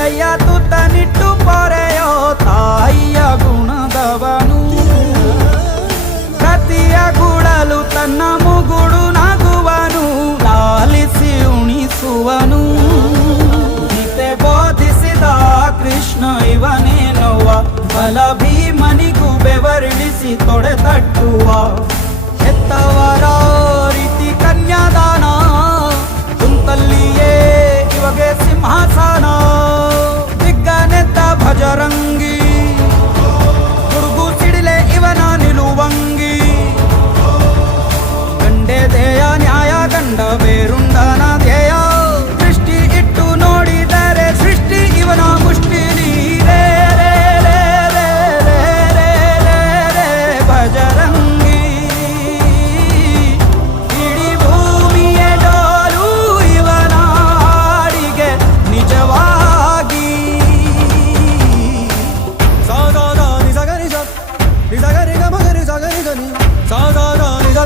ಕೈಯ ತುತ್ತನಿಟ್ಟು ಪೊರೆಯೋ ತಾಯಿಯ ಗುಣದವನು. ಪ್ರತಿಯ ಗುಡಲು ತನ್ನ ಮುಗುಡು ನಗುವನು, ಲಾಲಿಸಿ ಉಣಿಸುವನು. ಗೀತೆ ಬೋಧಿಸಿದ ಕೃಷ್ಣ ಇವನೇನೋವ, ಬಲ ಭೀಮನಿಗೂ ಬೆವರಿಳಿಸಿ ತೊಡೆ ತಟ್ಟುವ. ಹೆತ್ತವರ ರೀತಿ ಕನ್ಯಾದಾನ, ಕುಂತಲ್ಲಿಯೇ ಇವಾಗೆ ಸಿಂಹಾಸನ. ದಿಗ್ಗನೆತ್ತ ಭಜರಂಗಿ, ಗುರುಗು ಸಿಡಿಲೆ ಇವನ ನಿಲುವಂಗಿ. ಗಂಡೆ ಧ್ಯೇಯ ನ್ಯಾಯ ಗಂಡ ಬೇರುಂಡನ ಧ್ಯೇಯ, ದೃಷ್ಟಿ ಇಟ್ಟು ನೋಡಿದರೆ ಸೃಷ್ಟಿ ಇವನ ಮುಷ್ಟಿ ನೀರೇ. ಭಜರಂಗಿ ಇಡೀ ಭೂಮಿಯ ಡೋಲು ಇವನ ಹಾಡಿಗೆ ನಿಜವಾಗಿ. ಸಾಧಾರ ನಿಜಗರಿ ನಿಜಗರಿ ಗಮಗರಿ ಸಗರಿ ಗನಿ ಸಾಧಾರ ನಿಜ